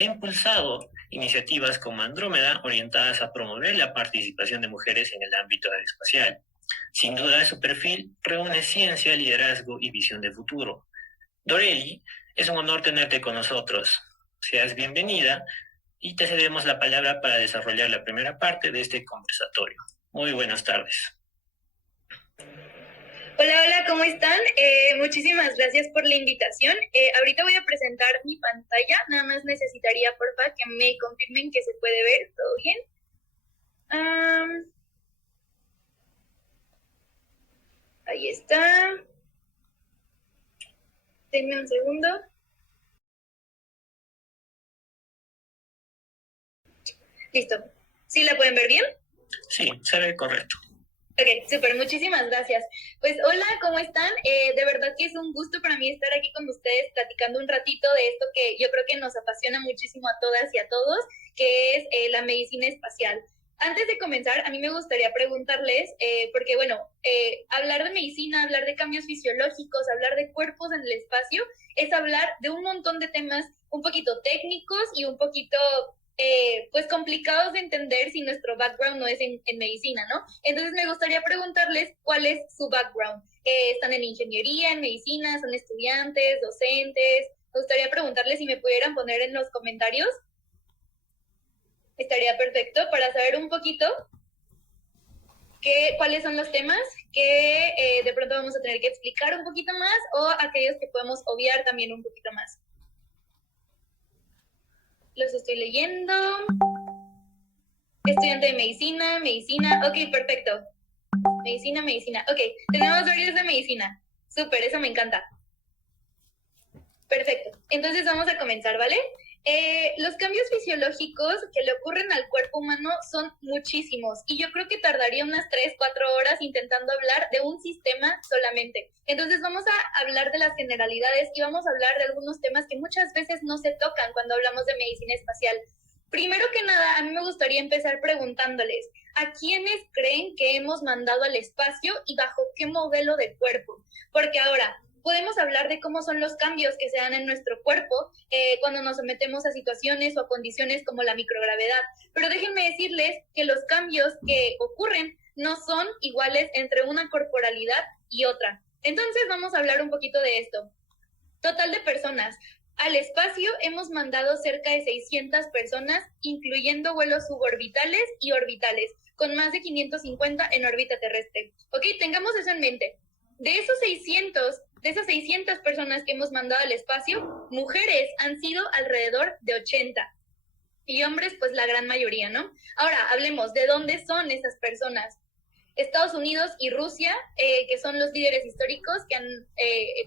Ha impulsado iniciativas como Andrómeda orientadas a promover la participación de mujeres en el ámbito aeroespacial. Sin duda, su perfil reúne ciencia, liderazgo y visión de futuro. Doreli, es un honor tenerte con nosotros. Seas bienvenida y te cedemos la palabra para desarrollar la primera parte de este conversatorio. Muy buenas tardes. Hola, hola, ¿cómo están? Muchísimas gracias por la invitación. Ahorita voy a presentar mi pantalla. Nada más necesitaría, porfa, que me confirmen que se puede ver. ¿Todo bien? Ahí está. Denme un segundo. Listo. ¿Sí la pueden ver bien? Sí, se ve correcto. Ok, súper, muchísimas gracias. Pues hola, ¿cómo están? De verdad que es un gusto para mí estar aquí con ustedes platicando un ratito de esto que yo creo que nos apasiona muchísimo a todas y a todos, que es la medicina espacial. Antes de comenzar, a mí me gustaría preguntarles, porque bueno, hablar de medicina, hablar de cambios fisiológicos, hablar de cuerpos en el espacio, es hablar de un montón de temas un poquito técnicos y un poquito pues complicados de entender si nuestro background no es en medicina, ¿no? Entonces me gustaría preguntarles cuál es su background. ¿Están en ingeniería, en medicina, son estudiantes, docentes? Me gustaría preguntarles si me pudieran poner en los comentarios. Estaría perfecto para saber un poquito cuáles son los temas que de pronto vamos a tener que explicar un poquito más o aquellos que podemos obviar también un poquito más. Los estoy leyendo. Estudiante de medicina. Ok, perfecto. Medicina. Ok, tenemos varios de medicina. Súper, eso me encanta. Perfecto. Entonces vamos a comenzar, ¿vale? Los cambios fisiológicos que le ocurren al cuerpo humano son muchísimos y yo creo que tardaría unas 3, 4 horas intentando hablar de un sistema solamente. Entonces vamos a hablar de las generalidades y vamos a hablar de algunos temas que muchas veces no se tocan cuando hablamos de medicina espacial. Primero que nada, a mí me gustaría empezar preguntándoles, ¿a quiénes creen que hemos mandado al espacio y bajo qué modelo de cuerpo? Porque ahora, podemos hablar de cómo son los cambios que se dan en nuestro cuerpo cuando nos sometemos a situaciones o a condiciones como la microgravedad. Pero déjenme decirles que los cambios que ocurren no son iguales entre una corporalidad y otra. Entonces vamos a hablar un poquito de esto. Total de personas. Al espacio hemos mandado cerca de 600 personas, incluyendo vuelos suborbitales y orbitales, con más de 550 en órbita terrestre. Ok, tengamos eso en mente. De esas 600 personas que hemos mandado al espacio, mujeres han sido alrededor de 80. Y hombres, pues la gran mayoría, ¿no? Ahora, hablemos de dónde son esas personas. Estados Unidos y Rusia, que son los líderes históricos que han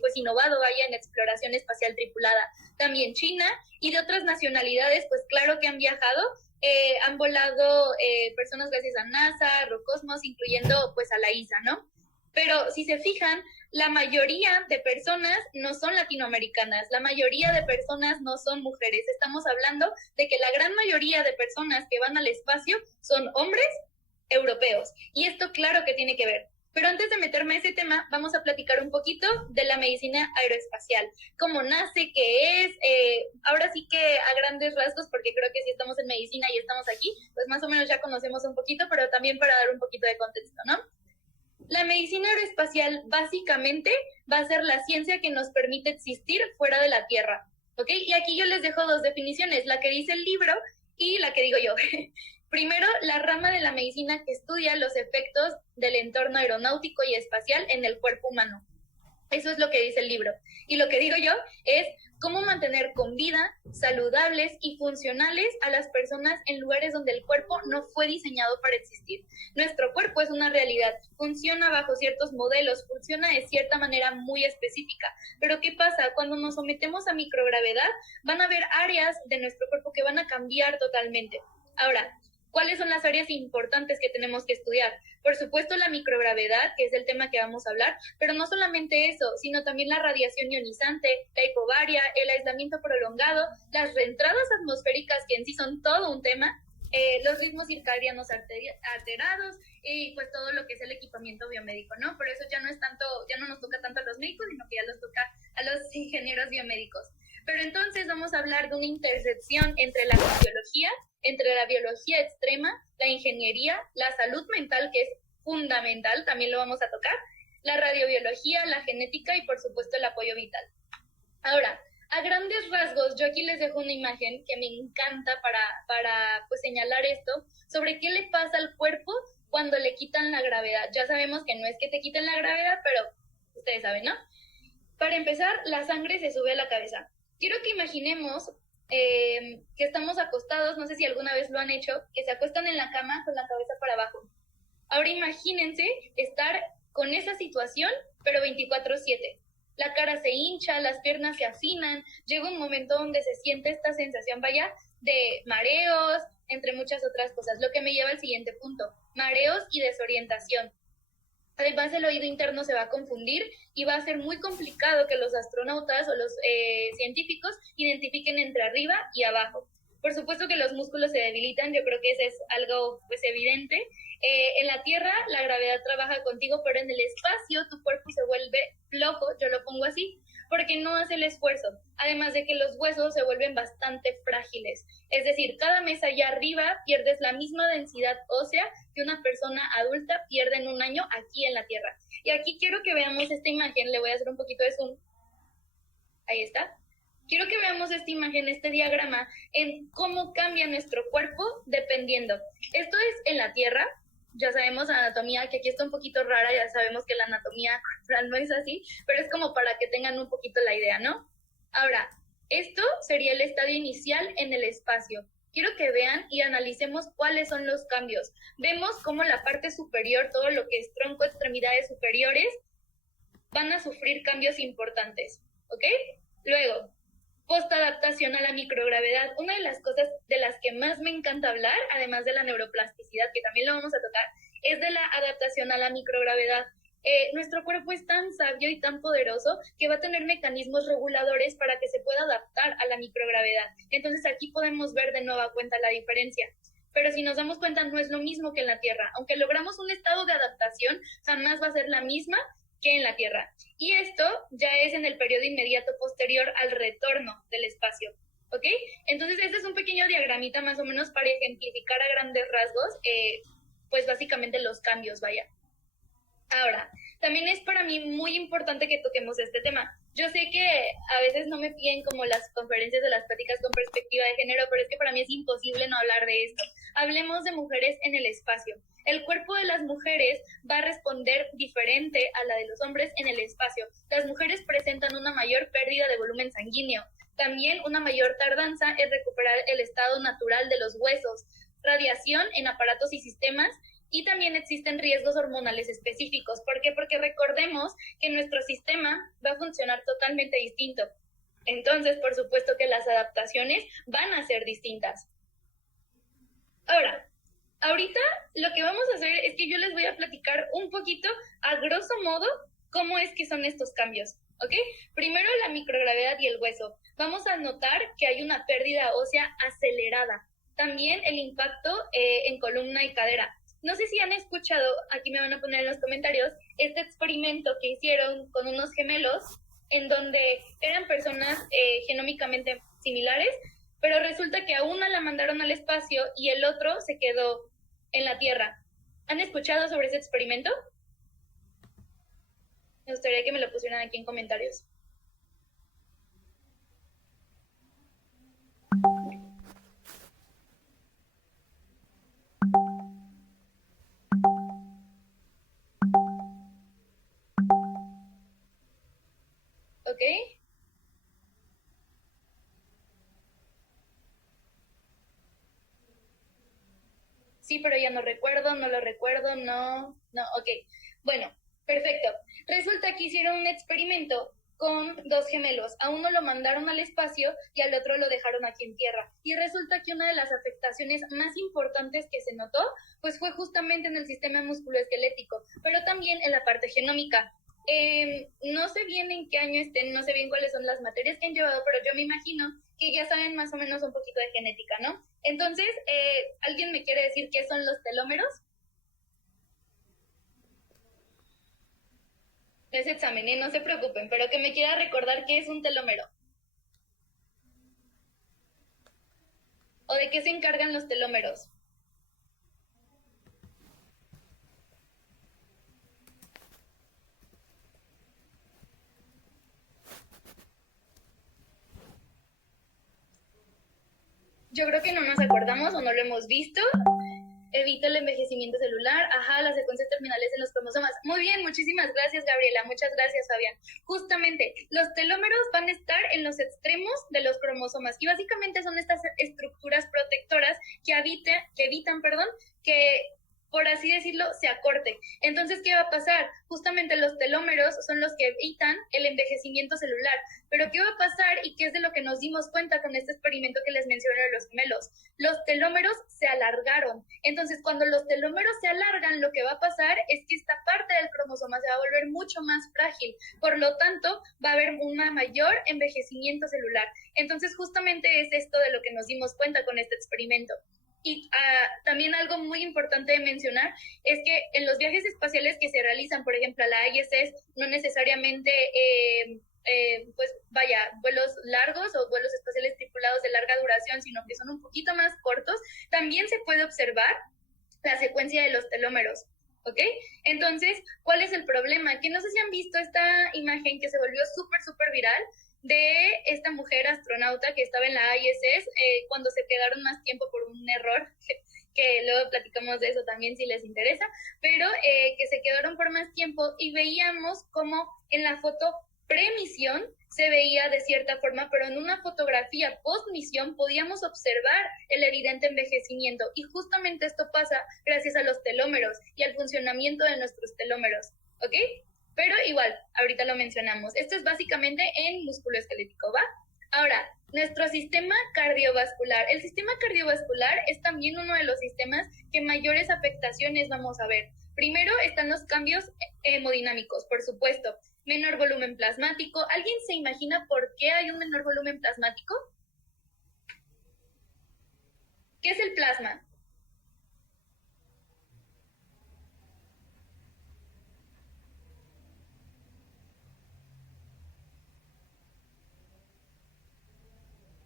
pues innovado vaya en exploración espacial tripulada. También China y de otras nacionalidades, pues claro que han viajado, han volado personas gracias a NASA, Roscosmos, incluyendo pues a la ISA, ¿no? Pero si se fijan, la mayoría de personas no son latinoamericanas, la mayoría de personas no son mujeres. Estamos hablando de que la gran mayoría de personas que van al espacio son hombres europeos. Y esto claro que tiene que ver. Pero antes de meterme a ese tema, vamos a platicar un poquito de la medicina aeroespacial. ¿Cómo nace? ¿Qué es? Ahora sí que a grandes rasgos, porque creo que si estamos en medicina y estamos aquí, pues más o menos ya conocemos un poquito, pero también para dar un poquito de contexto, ¿no? La medicina aeroespacial básicamente va a ser la ciencia que nos permite existir fuera de la Tierra, ¿ok? Y aquí yo les dejo dos definiciones, la que dice el libro y la que digo yo. Primero, la rama de la medicina que estudia los efectos del entorno aeronáutico y espacial en el cuerpo humano. Eso es lo que dice el libro. Y lo que digo yo es cómo mantener con vida, saludables y funcionales a las personas en lugares donde el cuerpo no fue diseñado para existir. Nuestro cuerpo es una realidad, funciona bajo ciertos modelos, funciona de cierta manera muy específica. Pero ¿qué pasa? Cuando nos sometemos a microgravedad, van a haber áreas de nuestro cuerpo que van a cambiar totalmente. Ahora, ¿cuáles son las áreas importantes que tenemos que estudiar? Por supuesto, la microgravedad, que es el tema que vamos a hablar, pero no solamente eso, sino también la radiación ionizante, la hipobaria, el aislamiento prolongado, las reentradas atmosféricas, que en sí son todo un tema, los ritmos circadianos alterados y pues todo lo que es el equipamiento biomédico, ¿no? Por eso ya no es tanto, ya no nos toca tanto a los médicos, sino que ya los toca a los ingenieros biomédicos. Pero entonces vamos a hablar de una intersección entre la fisiología, entre la biología extrema, la ingeniería, la salud mental, que es fundamental, también lo vamos a tocar, la radiobiología, la genética y por supuesto el apoyo vital. Ahora, a grandes rasgos, yo aquí les dejo una imagen que me encanta para pues, señalar esto, sobre qué le pasa al cuerpo cuando le quitan la gravedad. Ya sabemos que no es que te quiten la gravedad, pero ustedes saben, ¿no? Para empezar, la sangre se sube a la cabeza. Quiero que imaginemos que estamos acostados, no sé si alguna vez lo han hecho, que se acuestan en la cama con la cabeza para abajo. Ahora imagínense estar con esa situación, pero 24/7. La cara se hincha, las piernas se afinan, llega un momento donde se siente esta sensación, vaya, de mareos, entre muchas otras cosas, lo que me lleva al siguiente punto, mareos y desorientación. Además, el oído interno se va a confundir y va a ser muy complicado que los astronautas o los científicos identifiquen entre arriba y abajo. Por supuesto que los músculos se debilitan, yo creo que eso es algo pues evidente. En la Tierra la gravedad trabaja contigo, pero en el espacio tu cuerpo se vuelve flojo, yo lo pongo así, porque no hace el esfuerzo. Además de que los huesos se vuelven bastante frágiles. Es decir, cada mes allá arriba pierdes la misma densidad ósea que una persona adulta pierde en un año aquí en la Tierra. Y aquí quiero que veamos esta imagen, le voy a hacer un poquito de zoom. Ahí está. Quiero que veamos esta imagen, este diagrama, en cómo cambia nuestro cuerpo dependiendo. Esto es en la Tierra, ya sabemos anatomía, que aquí está un poquito rara, ya sabemos que la anatomía corporal no es así, pero es como para que tengan un poquito la idea, ¿no? Ahora, esto sería el estadio inicial en el espacio. Quiero que vean y analicemos cuáles son los cambios. Vemos cómo la parte superior, todo lo que es tronco, extremidades superiores, van a sufrir cambios importantes, ¿ok? Luego, postadaptación a la microgravedad. Una de las cosas de las que más me encanta hablar, además de la neuroplasticidad, que también lo vamos a tocar, es de la adaptación a la microgravedad. Nuestro cuerpo es tan sabio y tan poderoso que va a tener mecanismos reguladores para que se pueda adaptar a la microgravedad. Entonces aquí podemos ver de nueva cuenta la diferencia. Pero si nos damos cuenta, no es lo mismo que en la Tierra. Aunque logramos un estado de adaptación, jamás va a ser la misma que en la Tierra. Y esto ya es en el periodo inmediato posterior al retorno del espacio, ¿ok? Entonces este es un pequeño diagramita más o menos para ejemplificar a grandes rasgos, pues básicamente los cambios, vaya. Ahora, también es para mí muy importante que toquemos este tema. Yo sé que a veces no me piden como las conferencias de las pláticas con perspectiva de género, pero es que para mí es imposible no hablar de esto. Hablemos de mujeres en el espacio. El cuerpo de las mujeres va a responder diferente a la de los hombres en el espacio. Las mujeres presentan una mayor pérdida de volumen sanguíneo. También una mayor tardanza en recuperar el estado natural de los huesos, radiación en aparatos y sistemas, y también existen riesgos hormonales específicos. ¿Por qué? Porque recordemos que nuestro sistema va a funcionar totalmente distinto. Entonces, por supuesto que las adaptaciones van a ser distintas. Ahora, ahorita lo que vamos a hacer es que yo les voy a platicar un poquito, a grosso modo, cómo es que son estos cambios, ¿ok? Primero la microgravedad y el hueso. Vamos a notar que hay una pérdida ósea acelerada. También el impacto en columna y cadera. No sé si han escuchado, aquí me van a poner en los comentarios, este experimento que hicieron con unos gemelos, en donde eran personas genómicamente similares, pero resulta que a una la mandaron al espacio y el otro se quedó en la Tierra. ¿Han escuchado sobre ese experimento? Me gustaría que me lo pusieran aquí en comentarios. ¿Ok? Sí, pero ya no recuerdo, no lo recuerdo, no, ok. Bueno, perfecto. Resulta que hicieron un experimento con dos gemelos. A uno lo mandaron al espacio y al otro lo dejaron aquí en tierra. Y resulta que una de las afectaciones más importantes que se notó, pues fue justamente en el sistema musculoesquelético, pero también en la parte genómica. No sé bien en qué año estén, no sé bien cuáles son las materias que han llevado, pero yo me imagino que ya saben más o menos un poquito de genética, ¿no? Entonces, ¿alguien me quiere decir qué son los telómeros? Ese examen, no se preocupen, pero que me quiera recordar qué es un telómero. ¿O de qué se encargan los telómeros? Yo creo que no nos acordamos o no lo hemos visto. Evita el envejecimiento celular, las secuencias terminales en los cromosomas. Muy bien, muchísimas gracias, Gabriela, muchas gracias, Fabián. Justamente, los telómeros van a estar en los extremos de los cromosomas y básicamente son estas estructuras protectoras que evitan que, por así decirlo, se acorte. Entonces, ¿qué va a pasar? Justamente los telómeros son los que evitan el envejecimiento celular. Pero ¿qué va a pasar y qué es de lo que nos dimos cuenta con este experimento que les mencioné de los gemelos? Los telómeros se alargaron. Entonces, cuando los telómeros se alargan, lo que va a pasar es que esta parte del cromosoma se va a volver mucho más frágil. Por lo tanto, va a haber un mayor envejecimiento celular. Entonces, justamente es esto de lo que nos dimos cuenta con este experimento. Y también algo muy importante de mencionar es que en los viajes espaciales que se realizan, por ejemplo, a la ISS, no necesariamente vuelos largos o vuelos espaciales tripulados de larga duración, sino que son un poquito más cortos, también se puede observar la secuencia de los telómeros, ¿ok? Entonces, ¿cuál es el problema? Que no sé si han visto esta imagen que se volvió súper viral de esta mujer astronauta que estaba en la ISS cuando se quedaron más tiempo por un error, que luego platicamos de eso también si les interesa, pero que se quedaron por más tiempo y veíamos como en la foto premisión se veía de cierta forma, pero en una fotografía postmisión podíamos observar el evidente envejecimiento y justamente esto pasa gracias a los telómeros y al funcionamiento de nuestros telómeros, ¿ok? Pero igual, ahorita lo mencionamos. Esto es básicamente en músculo esquelético, ¿va? Ahora, nuestro sistema cardiovascular. El sistema cardiovascular es también uno de los sistemas que mayores afectaciones vamos a ver. Primero están los cambios hemodinámicos, por supuesto. Menor volumen plasmático. ¿Alguien se imagina por qué hay un menor volumen plasmático? ¿Qué es el plasma?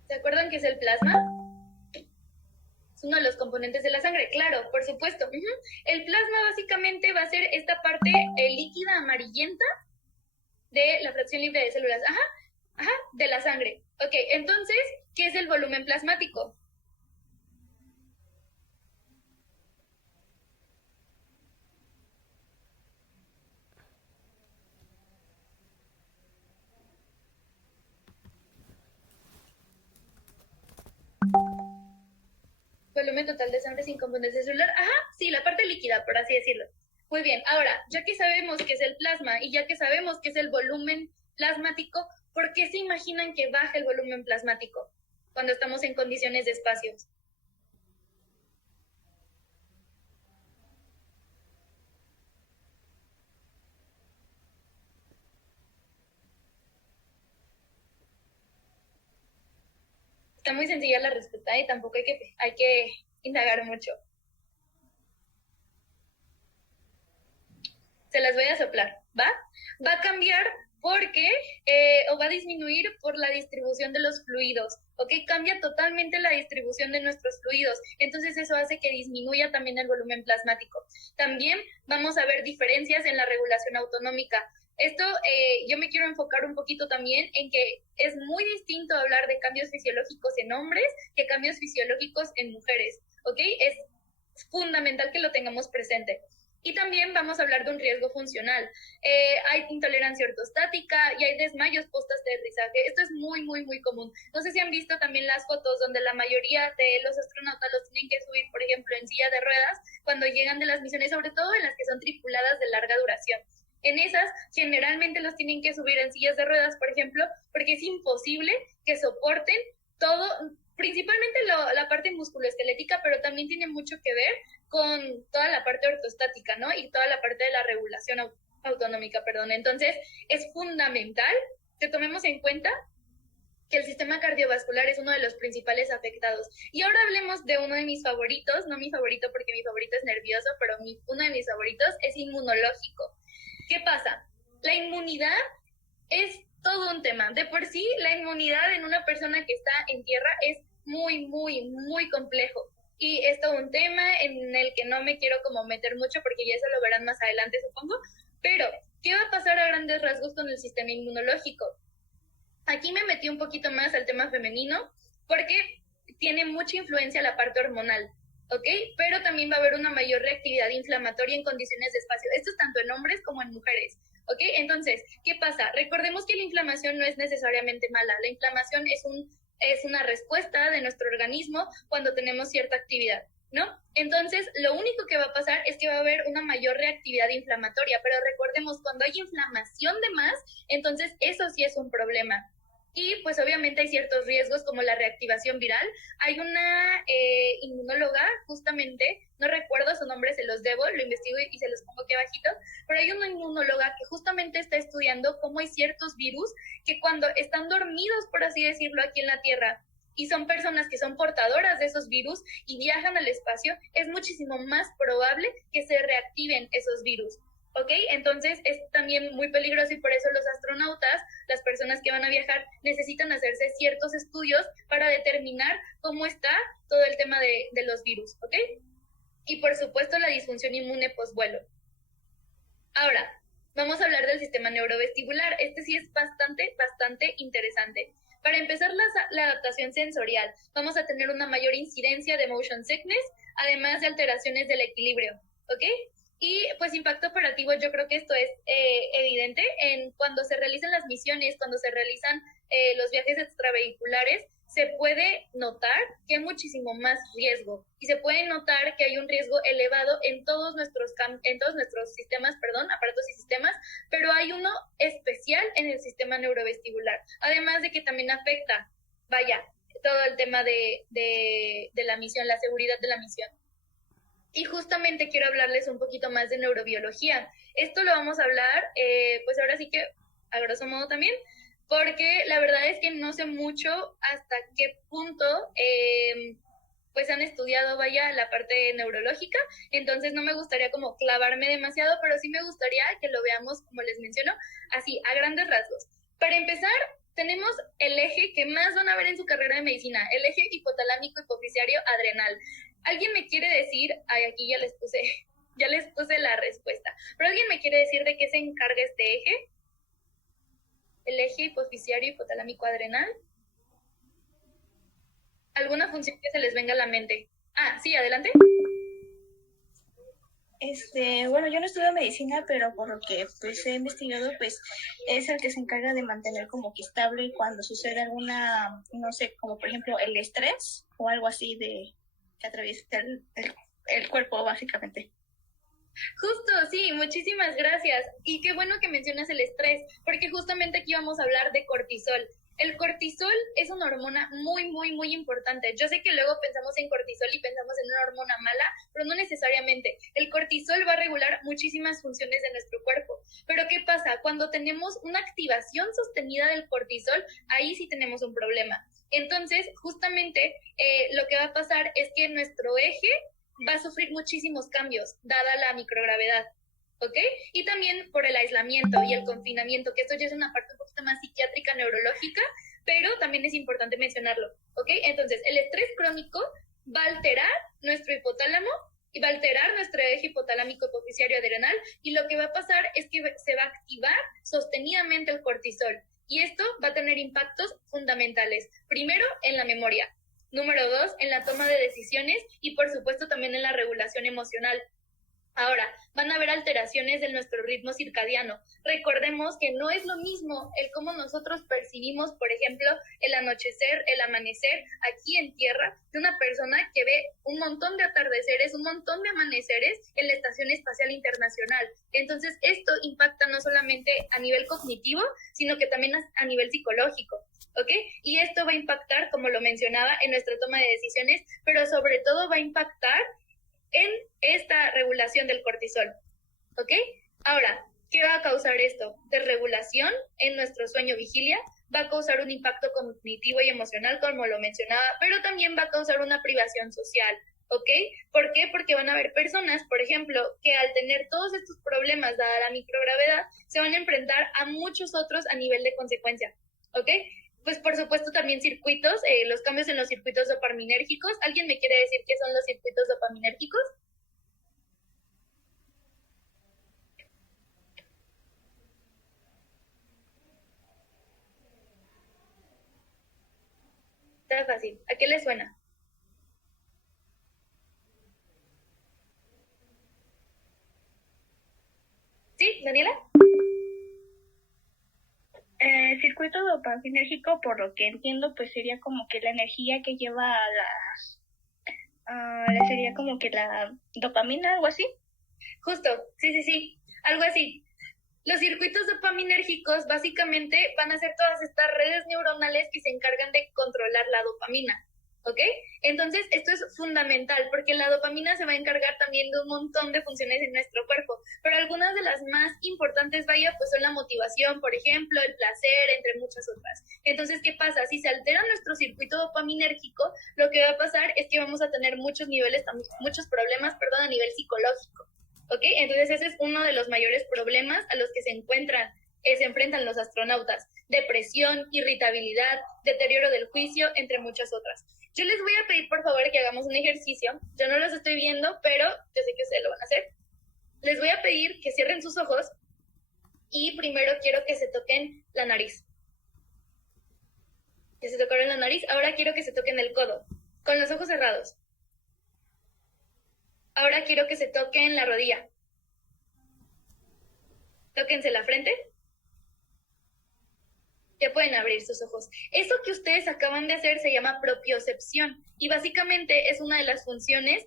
¿Se acuerdan qué es el plasma? Es uno de los componentes de la sangre, claro, por supuesto. El plasma básicamente va a ser esta parte líquida amarillenta de la fracción libre de células, de la sangre. Ok, entonces, ¿qué es el volumen plasmático? Volumen total de sangre sin componente celular. Sí, la parte líquida, por así decirlo. Muy bien, ahora, ya que sabemos qué es el plasma y ya que sabemos qué es el volumen plasmático, ¿por qué se imaginan que baja el volumen plasmático cuando estamos en condiciones de espacios? Está muy sencilla la respuesta y tampoco hay que indagar mucho. Se las voy a soplar, ¿va? Va a cambiar porque, o va a disminuir por la distribución de los fluidos, ¿ok? Cambia totalmente la distribución de nuestros fluidos, entonces eso hace que disminuya también el volumen plasmático. También vamos a ver diferencias en la regulación autonómica. Esto yo me quiero enfocar un poquito también en que es muy distinto hablar de cambios fisiológicos en hombres que cambios fisiológicos en mujeres, ¿ok? Es fundamental que lo tengamos presente. Y también vamos a hablar de un riesgo funcional. Hay intolerancia ortostática y hay desmayos post-aterrizaje. Esto es muy común. No sé si han visto también las fotos donde la mayoría de los astronautas los tienen que subir, por ejemplo, en silla de ruedas cuando llegan de las misiones, sobre todo en las que son tripuladas de larga duración. En esas, generalmente los tienen que subir en sillas de ruedas, por ejemplo, porque es imposible que soporten todo, principalmente la parte musculoesquelética, pero también tiene mucho que ver con toda la parte ortostática, ¿no? Y toda la parte de la regulación autonómica, perdón. Entonces, es fundamental que tomemos en cuenta que el sistema cardiovascular es uno de los principales afectados. Y ahora hablemos de uno de mis favoritos, no mi favorito porque mi favorito es nervioso, pero uno de mis favoritos es inmunológico. ¿Qué pasa? La inmunidad es todo un tema. De por sí, la inmunidad en una persona que está en tierra es muy, muy, muy complejo. Y es todo un tema en el que no me quiero como meter mucho porque ya eso lo verán más adelante, supongo. Pero, ¿qué va a pasar a grandes rasgos con el sistema inmunológico? Aquí me metí un poquito más al tema femenino porque tiene mucha influencia la parte hormonal, ¿ok? Pero también va a haber una mayor reactividad inflamatoria en condiciones de espacio. Esto es tanto en hombres como en mujeres, ¿ok? Entonces, ¿qué pasa? Recordemos que la inflamación no es necesariamente mala. La inflamación es una respuesta de nuestro organismo cuando tenemos cierta actividad, ¿no? Entonces, lo único que va a pasar es que va a haber una mayor reactividad inflamatoria, pero recordemos, cuando hay inflamación de más, entonces eso sí es un problema. Y pues obviamente hay ciertos riesgos como la reactivación viral. Hay una inmunóloga, justamente, no recuerdo su nombre, se los debo, lo investigo y se los pongo aquí abajito, pero hay una inmunóloga que justamente está estudiando cómo hay ciertos virus que cuando están dormidos, por así decirlo, aquí en la Tierra, y son personas que son portadoras de esos virus y viajan al espacio, es muchísimo más probable que se reactiven esos virus. ¿Ok? Entonces es también muy peligroso y por eso los astronautas, las personas que van a viajar, necesitan hacerse ciertos estudios para determinar cómo está todo el tema de los virus, ¿ok? Y por supuesto la disfunción inmune posvuelo. Ahora, vamos a hablar del sistema neurovestibular. Este sí es bastante interesante. Para empezar, la adaptación sensorial. Vamos a tener una mayor incidencia de motion sickness, además de alteraciones del equilibrio, ¿ok? Y pues impacto operativo, yo creo que esto es evidente en cuando se realizan las misiones, cuando se realizan los viajes extravehiculares, se puede notar que hay muchísimo más riesgo y se puede notar que hay un riesgo elevado en todos nuestros sistemas, aparatos y sistemas, pero hay uno especial en el sistema neurovestibular, además de que también afecta, todo el tema de la misión, la seguridad de la misión. Y justamente quiero hablarles un poquito más de neurobiología. Esto lo vamos a hablar, pues ahora sí que a grosso modo también, porque la verdad es que no sé mucho hasta qué punto pues han estudiado, la parte neurológica, entonces no me gustaría como clavarme demasiado, pero sí me gustaría que lo veamos, como les menciono, así, a grandes rasgos. Para empezar, tenemos el eje que más van a ver en su carrera de medicina, el eje hipotalámico hipofisiario adrenal. ¿Alguien me quiere decir? Aquí ya les puse la respuesta. ¿Pero alguien me quiere decir de qué se encarga este eje? El eje hipofisiario hipotalámico adrenal. ¿Alguna función que se les venga a la mente? Sí, adelante. Bueno, yo no estudio medicina, pero por lo que pues he investigado, pues es el que se encarga de mantener como que estable cuando sucede alguna, no sé, como por ejemplo el estrés o algo así de que atraviesa el cuerpo, básicamente. Justo, sí, muchísimas gracias. Y qué bueno que mencionas el estrés, porque justamente aquí vamos a hablar de cortisol. El cortisol es una hormona muy, muy, muy importante. Yo sé que luego pensamos en cortisol y pensamos en una hormona mala, pero no necesariamente. El cortisol va a regular muchísimas funciones de nuestro cuerpo. Pero ¿qué pasa? Cuando tenemos una activación sostenida del cortisol, ahí sí tenemos un problema. Entonces, justamente lo que va a pasar es que nuestro eje va a sufrir muchísimos cambios, dada la microgravedad, ¿ok? Y también por el aislamiento y el confinamiento, que esto ya es una parte un poquito más psiquiátrica, neurológica, pero también es importante mencionarlo, ¿ok? Entonces, el estrés crónico va a alterar nuestro hipotálamo y va a alterar nuestro eje hipotalámico hipofisiario adrenal, y lo que va a pasar es que se va a activar sostenidamente el cortisol, y esto va a tener impactos fundamentales. Primero, en la memoria. Número 2, en la toma de decisiones y por supuesto también en la regulación emocional. Ahora, van a haber alteraciones de nuestro ritmo circadiano. Recordemos que no es lo mismo el cómo nosotros percibimos, por ejemplo, el anochecer, el amanecer aquí en tierra, de una persona que ve un montón de atardeceres, un montón de amaneceres en la Estación Espacial Internacional. Entonces, esto impacta no solamente a nivel cognitivo, sino que también a nivel psicológico, ¿ok? Y esto va a impactar, como lo mencionaba, en nuestra toma de decisiones, pero sobre todo va a impactar en esta regulación del cortisol, ¿ok? Ahora, ¿qué va a causar esto? Desregulación en nuestro sueño-vigilia, va a causar un impacto cognitivo y emocional, como lo mencionaba, pero también va a causar una privación social, ¿ok? ¿Por qué? Porque van a haber personas, por ejemplo, que al tener todos estos problemas dada la microgravedad, se van a enfrentar a muchos otros a nivel de consecuencia, ¿ok? Pues por supuesto también circuitos, los cambios en los circuitos dopaminérgicos. ¿Alguien me quiere decir qué son los circuitos dopaminérgicos? Está fácil. ¿A qué le suena? ¿Sí, Daniela? Circuito dopaminérgico, por lo que entiendo, pues sería como que la energía que lleva a sería como que la dopamina, algo así. Justo, sí, algo así. Los circuitos dopaminérgicos básicamente van a ser todas estas redes neuronales que se encargan de controlar la dopamina, ¿ok? Entonces, esto es fundamental porque la dopamina se va a encargar también de un montón de funciones en nuestro cuerpo, pero algunas de las más importantes, vaya, pues son la motivación, por ejemplo, el placer, entre muchas otras. Entonces, ¿qué pasa? Si se altera nuestro circuito dopaminérgico, lo que va a pasar es que vamos a tener muchos problemas, a nivel psicológico. ¿Ok? Entonces ese es uno de los mayores problemas a los que se enfrentan los astronautas. Depresión, irritabilidad, deterioro del juicio, entre muchas otras. Yo les voy a pedir por favor que hagamos un ejercicio. Yo no los estoy viendo, pero yo sé que ustedes lo van a hacer. Les voy a pedir que cierren sus ojos y primero quiero que se toquen la nariz. Ya se tocaron la nariz, ahora quiero que se toquen el codo, con los ojos cerrados. Ahora quiero que se toquen la rodilla. Tóquense la frente. Ya pueden abrir sus ojos. Eso que ustedes acaban de hacer se llama propiocepción y básicamente es una de las funciones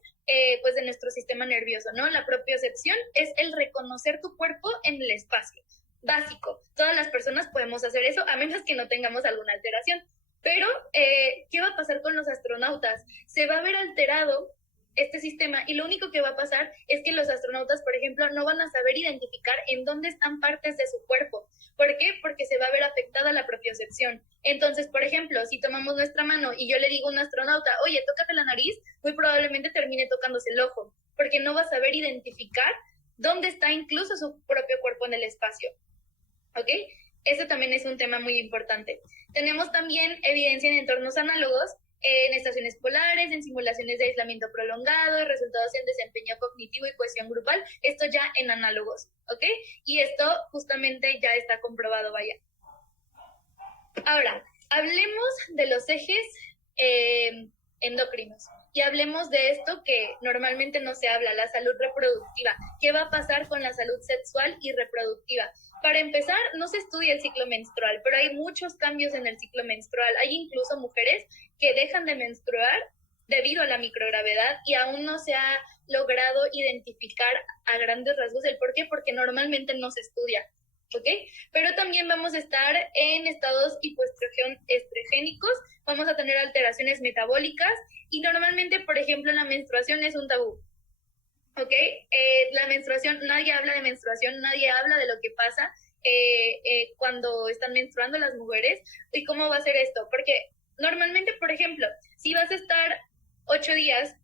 pues de nuestro sistema nervioso, ¿no? La propiocepción es el reconocer tu cuerpo en el espacio. Básico. Todas las personas podemos hacer eso a menos que no tengamos alguna alteración. Pero, ¿qué va a pasar con los astronautas? Se va a ver alterado este sistema y lo único que va a pasar es que los astronautas, por ejemplo, no van a saber identificar en dónde están partes de su cuerpo. ¿Por qué? Porque se va a ver afectada la propiocepción. Entonces, por ejemplo, si tomamos nuestra mano y yo le digo a un astronauta, oye, tócate la nariz, muy probablemente termine tocándose el ojo, porque no va a saber identificar dónde está incluso su propio cuerpo en el espacio. ¿Ok? Eso también es un tema muy importante. Tenemos también evidencia en entornos análogos, en estaciones polares, en simulaciones de aislamiento prolongado, resultados en desempeño cognitivo y cohesión grupal, esto ya en análogos, ¿ok? Y esto justamente ya está comprobado, vaya. Ahora, hablemos de los ejes endocrinos y hablemos de esto que normalmente no se habla, la salud reproductiva. ¿Qué va a pasar con la salud sexual y reproductiva? Para empezar, no se estudia el ciclo menstrual, pero hay muchos cambios en el ciclo menstrual. Hay incluso mujeres que dejan de menstruar debido a la microgravedad y aún no se ha logrado identificar a grandes rasgos el por qué, porque normalmente no se estudia, ¿ok? Pero también vamos a estar en estados hipoestrogénicos, vamos a tener alteraciones metabólicas y normalmente, por ejemplo, la menstruación es un tabú. ¿Ok? La menstruación, nadie habla de menstruación, nadie habla de lo que pasa cuando están menstruando las mujeres. ¿Y cómo va a ser esto? Porque normalmente, por ejemplo, si vas a estar 8 días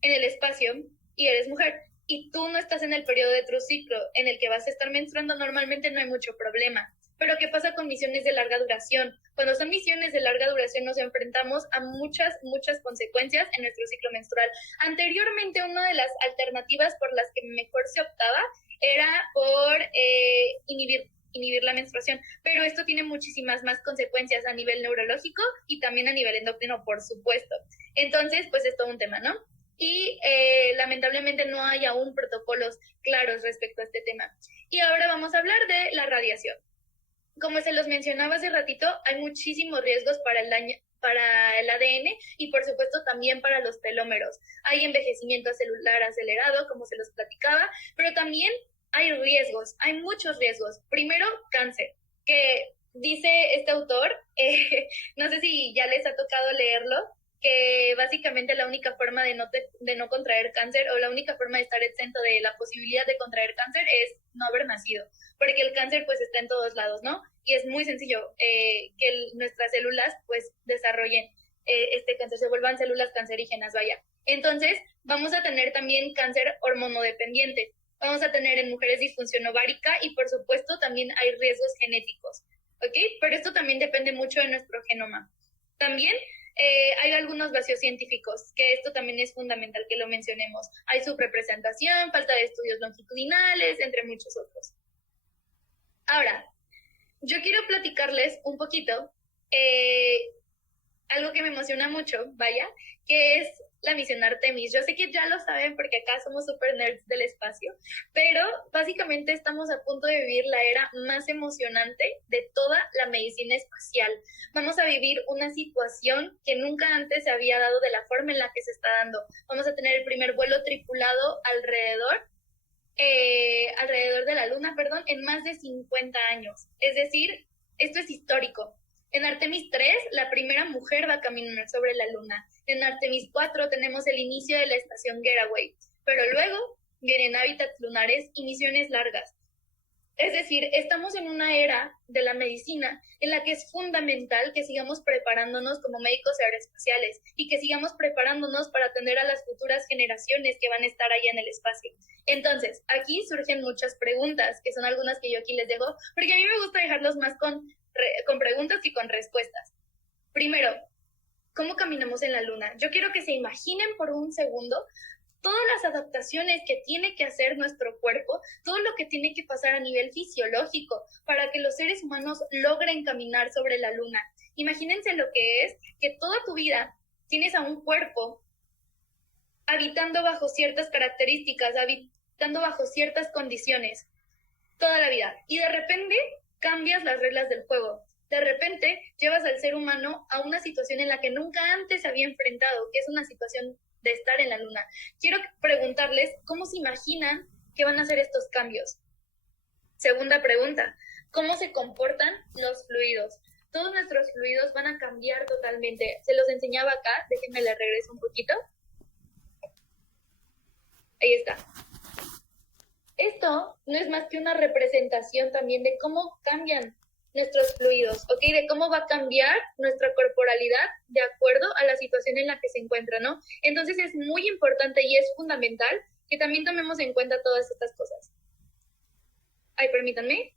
en el espacio y eres mujer y tú no estás en el periodo de tu ciclo en el que vas a estar menstruando, normalmente no hay mucho problema. Pero ¿qué pasa con misiones de larga duración? Cuando son misiones de larga duración nos enfrentamos a muchas consecuencias en nuestro ciclo menstrual. Anteriormente, una de las alternativas por las que mejor se optaba era por inhibir la menstruación, pero esto tiene muchísimas más consecuencias a nivel neurológico y también a nivel endocrino, por supuesto. Entonces, pues es todo un tema, ¿no? Y lamentablemente no hay aún protocolos claros respecto a este tema. Y ahora vamos a hablar de la radiación. Como se los mencionaba hace ratito, hay muchísimos riesgos para el ADN y por supuesto también para los telómeros. Hay envejecimiento celular acelerado, como se los platicaba, pero también hay riesgos, hay muchos riesgos. Primero, cáncer, que dice este autor, no sé si ya les ha tocado leerlo, que básicamente la única forma de no contraer cáncer o la única forma de estar exento de la posibilidad de contraer cáncer es no haber nacido, porque el cáncer pues está en todos lados, ¿no? Y es muy sencillo que nuestras células pues desarrollen este cáncer, se vuelvan células cancerígenas, vaya. Entonces vamos a tener también cáncer hormonodependiente, vamos a tener en mujeres disfunción ovárica y por supuesto también hay riesgos genéticos, ¿ok? Pero esto también depende mucho de nuestro genoma. También hay algunos vacíos científicos, que esto también es fundamental que lo mencionemos. Hay subrepresentación, falta de estudios longitudinales, entre muchos otros. Ahora, yo quiero platicarles un poquito algo que me emociona mucho, vaya, que es la misión Artemis. Yo sé que ya lo saben porque acá somos super nerds del espacio, pero básicamente estamos a punto de vivir la era más emocionante de toda la medicina espacial. Vamos a vivir una situación que nunca antes se había dado de la forma en la que se está dando. Vamos a tener el primer vuelo tripulado alrededor de la Luna, en más de 50 años. Es decir, esto es histórico. En Artemis 3, la primera mujer va a caminar sobre la Luna. En Artemis 4 tenemos el inicio de la estación Getaway, pero luego vienen hábitats lunares y misiones largas. Es decir, estamos en una era de la medicina en la que es fundamental que sigamos preparándonos como médicos aeroespaciales y que sigamos preparándonos para atender a las futuras generaciones que van a estar allá en el espacio. Entonces, aquí surgen muchas preguntas, que son algunas que yo aquí les dejo, porque a mí me gusta dejarlos más con preguntas y con respuestas. Primero, ¿cómo caminamos en la Luna? Yo quiero que se imaginen por un segundo todas las adaptaciones que tiene que hacer nuestro cuerpo, todo lo que tiene que pasar a nivel fisiológico para que los seres humanos logren caminar sobre la Luna. Imagínense lo que es que toda tu vida tienes a un cuerpo habitando bajo ciertas características, habitando bajo ciertas condiciones, toda la vida. Y de repente cambias las reglas del juego. De repente llevas al ser humano a una situación en la que nunca antes se había enfrentado, que es una situación de estar en la Luna. Quiero preguntarles cómo se imaginan que van a ser estos cambios. Segunda pregunta, ¿cómo se comportan los fluidos? Todos nuestros fluidos van a cambiar totalmente. Se los enseñaba acá, déjenme le regreso un poquito. Ahí está. Esto no es más que una representación también de cómo cambian nuestros fluidos, ¿ok? De cómo va a cambiar nuestra corporalidad de acuerdo a la situación en la que se encuentra, ¿no? Entonces es muy importante y es fundamental que también tomemos en cuenta todas estas cosas. Ay, permítanme.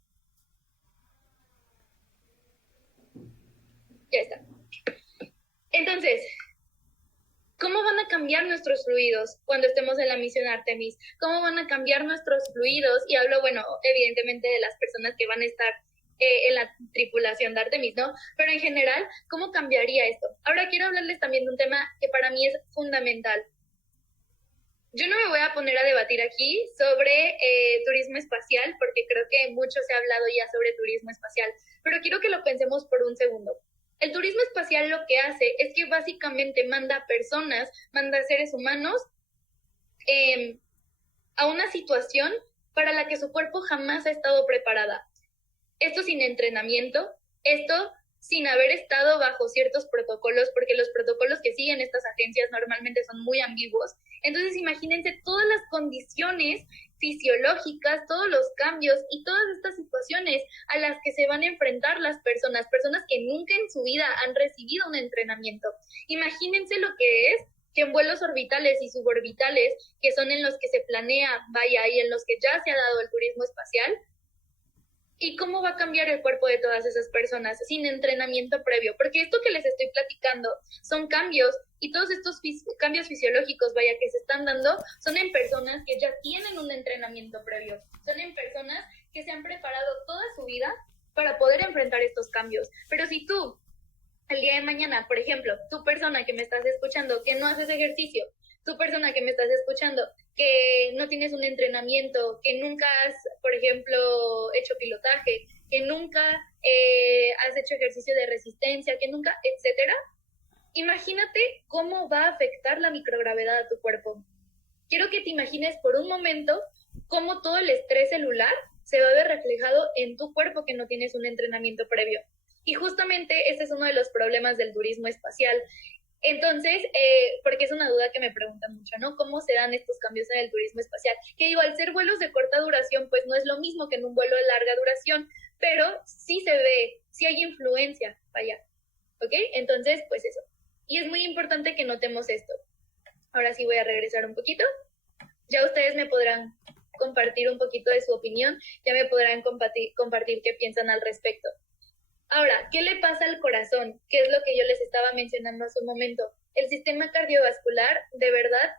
Ya está. Entonces, ¿cómo van a cambiar nuestros fluidos cuando estemos en la misión Artemis? ¿Cómo van a cambiar nuestros fluidos? Y hablo, bueno, evidentemente de las personas que van a estar en la tripulación de Artemis, ¿no? Pero en general, ¿cómo cambiaría esto? Ahora quiero hablarles también de un tema que para mí es fundamental. Yo no me voy a poner a debatir aquí sobre turismo espacial, porque creo que mucho se ha hablado ya sobre turismo espacial, pero quiero que lo pensemos por un segundo. El turismo espacial lo que hace es que básicamente manda personas, manda seres humanos a una situación para la que su cuerpo jamás ha estado preparada. Esto sin entrenamiento, esto sin haber estado bajo ciertos protocolos, porque los protocolos que siguen estas agencias normalmente son muy ambiguos. Entonces imagínense todas las condiciones fisiológicas, todos los cambios y todas estas situaciones a las que se van a enfrentar las personas que nunca en su vida han recibido un entrenamiento. Imagínense lo que es que en vuelos orbitales y suborbitales, que son en los que se planea, y en los que ya se ha dado el turismo espacial, ¿y cómo va a cambiar el cuerpo de todas esas personas sin entrenamiento previo? Porque esto que les estoy platicando son cambios, y todos estos cambios fisiológicos, que se están dando, son en personas que ya tienen un entrenamiento previo. Son en personas que se han preparado toda su vida para poder enfrentar estos cambios. Pero si tú, el día de mañana, por ejemplo, tú persona que me estás escuchando, que no haces ejercicio, tú persona que me estás escuchando, que no tienes un entrenamiento, que nunca has, por ejemplo, hecho pilotaje, que nunca has hecho ejercicio de resistencia, que nunca, etcétera, imagínate cómo va a afectar la microgravedad a tu cuerpo. Quiero que te imagines por un momento cómo todo el estrés celular se va a ver reflejado en tu cuerpo que no tienes un entrenamiento previo. Y justamente este es uno de los problemas del turismo espacial. Entonces, porque es una duda que me preguntan mucho, ¿no? ¿Cómo se dan estos cambios en el turismo espacial? Que digo, al ser vuelos de corta duración, pues no es lo mismo que en un vuelo de larga duración, pero sí se ve, sí hay influencia, ¿ok? Entonces, pues eso. Y es muy importante que notemos esto. Ahora sí voy a regresar un poquito. Ya ustedes me podrán compartir un poquito de su opinión, ya me podrán compartir qué piensan al respecto. Ahora, ¿qué le pasa al corazón? Que es lo que yo les estaba mencionando hace un momento. El sistema cardiovascular, de verdad,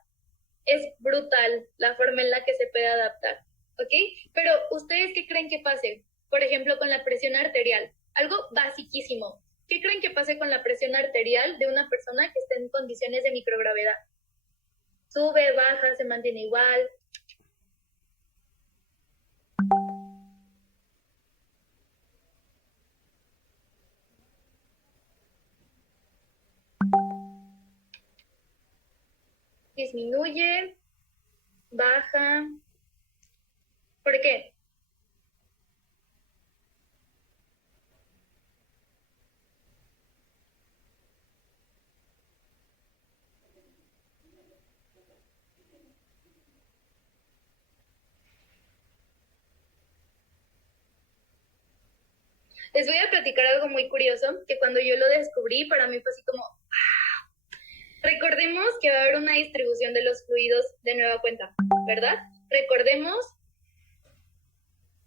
es brutal la forma en la que se puede adaptar, ¿ok? Pero, ¿ustedes qué creen que pase? Por ejemplo, con la presión arterial. Algo basiquísimo. ¿Qué creen que pase con la presión arterial de una persona que está en condiciones de microgravedad? Sube, baja, se mantiene igual. Disminuye, baja. ¿Por qué? Les voy a platicar algo muy curioso, que cuando yo lo descubrí, para mí fue así como, recordemos que va a haber una distribución de los fluidos de nueva cuenta, ¿verdad? Recordemos,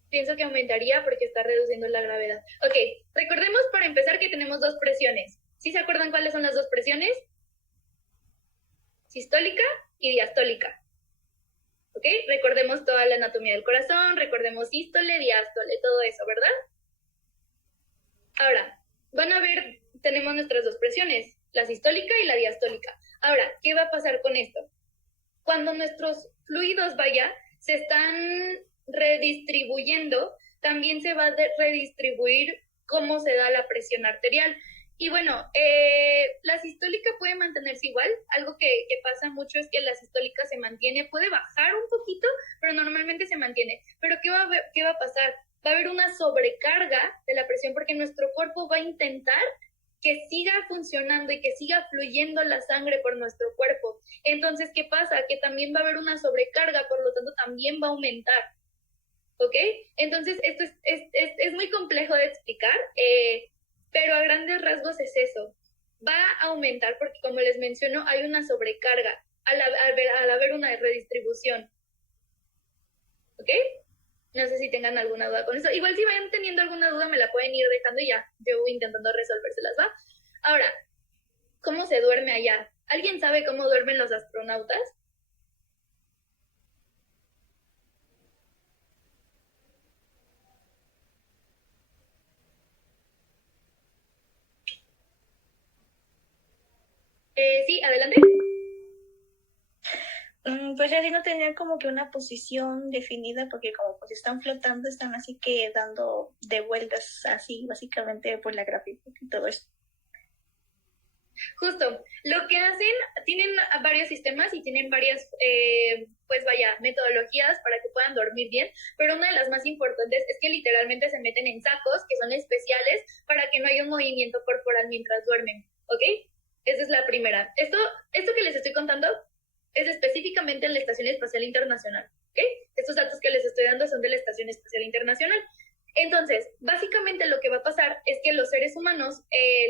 pienso que aumentaría porque está reduciendo la gravedad. Ok, recordemos para empezar que tenemos dos presiones. ¿Sí se acuerdan cuáles son las dos presiones? Sistólica y diastólica. ¿Ok? Recordemos toda la anatomía del corazón, recordemos sístole, diástole, todo eso, ¿verdad? Ahora, van a ver, tenemos nuestras dos presiones, la sistólica y la diastólica. Ahora, ¿qué va a pasar con esto? Cuando nuestros fluidos, se están redistribuyendo, también se va a redistribuir cómo se da la presión arterial. Y bueno, la sistólica puede mantenerse igual. Algo que pasa mucho es que la sistólica se mantiene, puede bajar un poquito, pero normalmente se mantiene. Pero ¿qué va a pasar? Va a haber una sobrecarga de la presión porque nuestro cuerpo va a intentar que siga funcionando y que siga fluyendo la sangre por nuestro cuerpo. Entonces, ¿qué pasa? Que también va a haber una sobrecarga, por lo tanto, también va a aumentar. ¿Ok? Entonces, esto es muy complejo de explicar, pero a grandes rasgos es eso. Va a aumentar porque, como les menciono, hay una sobrecarga al haber una redistribución. ¿Ok? No sé si tengan alguna duda con eso. Igual si vayan teniendo alguna duda me la pueden ir dejando y ya yo voy intentando resolvérselas, ¿va? Ahora, ¿cómo se duerme allá? ¿Alguien sabe cómo duermen los astronautas? Sí, adelante. Pues así no tenían como que una posición definida porque como pues están flotando, están así que dando de vueltas así básicamente por la gráfica y todo esto. Justo, lo que hacen, tienen varios sistemas y tienen varias, metodologías para que puedan dormir bien, pero una de las más importantes es que literalmente se meten en sacos que son especiales para que no haya un movimiento corporal mientras duermen, ¿ok? Esa es la primera. Esto que les estoy contando es específicamente en la Estación Espacial Internacional, ¿ok? Estos datos que les estoy dando son de la Estación Espacial Internacional. Entonces, básicamente lo que va a pasar es que los seres humanos,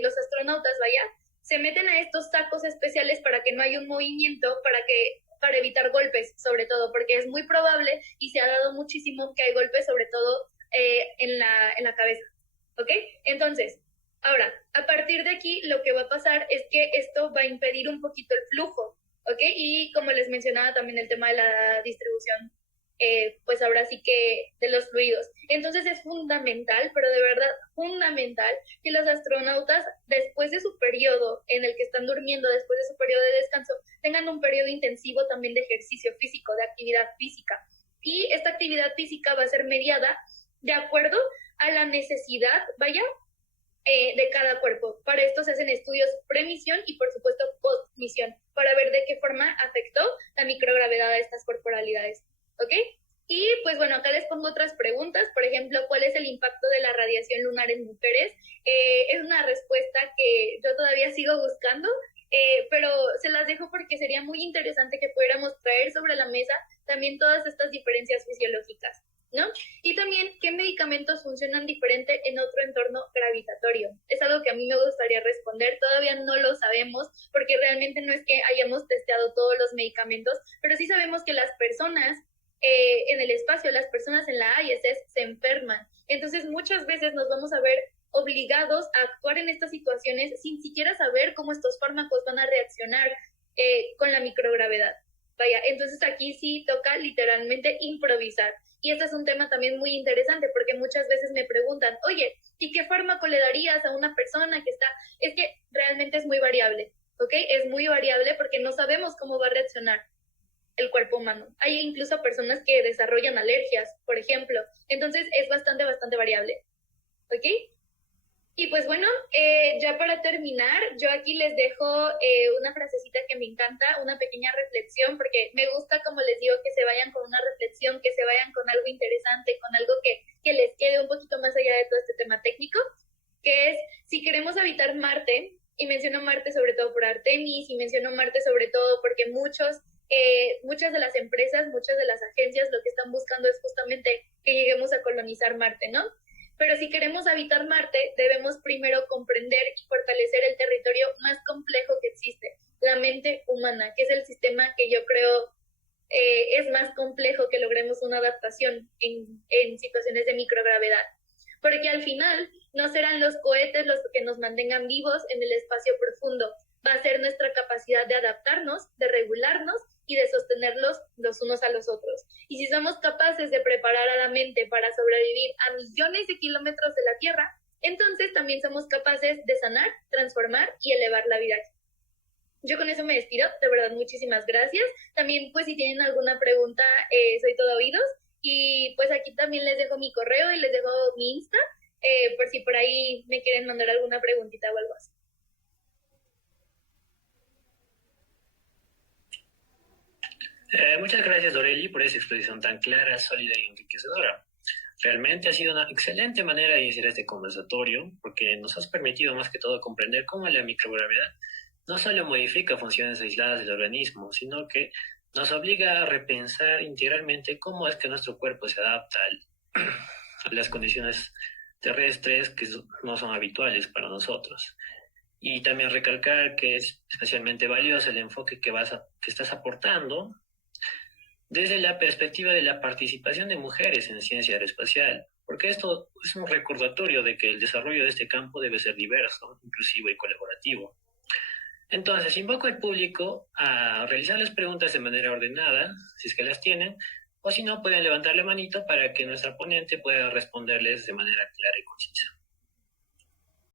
los astronautas, se meten a estos sacos especiales para que no haya un movimiento, para evitar golpes, sobre todo, porque es muy probable y se ha dado muchísimo que hay golpes, sobre todo en la cabeza, ¿ok? Entonces, ahora, a partir de aquí, lo que va a pasar es que esto va a impedir un poquito el flujo, ¿ok? Y como les mencionaba también el tema de la distribución, pues ahora sí que de los fluidos. Entonces es fundamental, pero de verdad fundamental, que los astronautas, después de su periodo en el que están durmiendo, después de su periodo de descanso, tengan un periodo intensivo también de ejercicio físico, de actividad física. Y esta actividad física va a ser mediada de acuerdo a la necesidad, de cada cuerpo. Para esto se hacen estudios premisión y por supuesto postmisión, para ver de qué forma afectó la microgravedad a estas corporalidades. ¿Ok? Y pues bueno, acá les pongo otras preguntas. Por ejemplo, ¿cuál es el impacto de la radiación lunar en mujeres? Es una respuesta que yo todavía sigo buscando, pero se las dejo porque sería muy interesante que pudiéramos traer sobre la mesa también todas estas diferencias fisiológicas, ¿no? Y también qué medicamentos funcionan diferente en otro entorno gravitatorio. Es algo que a mí me gustaría responder, todavía no lo sabemos porque realmente no es que hayamos testeado todos los medicamentos, pero sí sabemos que las personas en el espacio, las personas en la ISS se enferman. Entonces muchas veces nos vamos a ver obligados a actuar en estas situaciones sin siquiera saber cómo estos fármacos van a reaccionar con la microgravedad. Vaya, entonces aquí sí toca literalmente improvisar. Y este es un tema también muy interesante porque muchas veces me preguntan, oye, ¿y qué fármaco le darías a una persona que está? Es que realmente es muy variable, ¿ok? Es muy variable porque no sabemos cómo va a reaccionar el cuerpo humano. Hay incluso personas que desarrollan alergias, por ejemplo. Entonces es bastante variable, ¿ok? Y pues bueno, ya para terminar, yo aquí les dejo una frasecita que me encanta, una pequeña reflexión, porque me gusta, como les digo, que se vayan con una reflexión, que se vayan con algo interesante, con algo que les quede un poquito más allá de todo este tema técnico, que es, si queremos habitar Marte, y menciono Marte sobre todo por Artemis, y menciono Marte sobre todo porque muchas de las empresas, muchas de las agencias lo que están buscando es justamente que lleguemos a colonizar Marte, ¿no? Pero si queremos habitar Marte, debemos primero comprender y fortalecer el territorio más complejo que existe, la mente humana, que es el sistema que yo creo es más complejo que logremos una adaptación en situaciones de microgravedad. Porque al final no serán los cohetes los que nos mantengan vivos en el espacio profundo, va a ser nuestra capacidad de adaptarnos, de regularnos y de sostenerlos los unos a los otros. Y si somos capaces de preparar a la mente para sobrevivir a millones de kilómetros de la Tierra, entonces también somos capaces de sanar, transformar y elevar la vida. Yo con eso me despido, de verdad muchísimas gracias. También pues si tienen alguna pregunta, soy todo oídos. Y pues aquí también les dejo mi correo y les dejo mi Insta, por si por ahí me quieren mandar alguna preguntita o algo así. Muchas gracias, Doreli, por esa exposición tan clara, sólida y enriquecedora. Realmente ha sido una excelente manera de iniciar este conversatorio, porque nos has permitido más que todo comprender cómo la microgravedad no solo modifica funciones aisladas del organismo, sino que nos obliga a repensar integralmente cómo es que nuestro cuerpo se adapta a las condiciones terrestres que no son habituales para nosotros. Y también recalcar que es especialmente valioso el enfoque que estás aportando desde la perspectiva de la participación de mujeres en ciencia aeroespacial, porque esto es un recordatorio de que el desarrollo de este campo debe ser diverso, inclusivo y colaborativo. Entonces, invoco al público a realizar las preguntas de manera ordenada, si es que las tienen, o si no, pueden levantar la manito para que nuestra ponente pueda responderles de manera clara y concisa.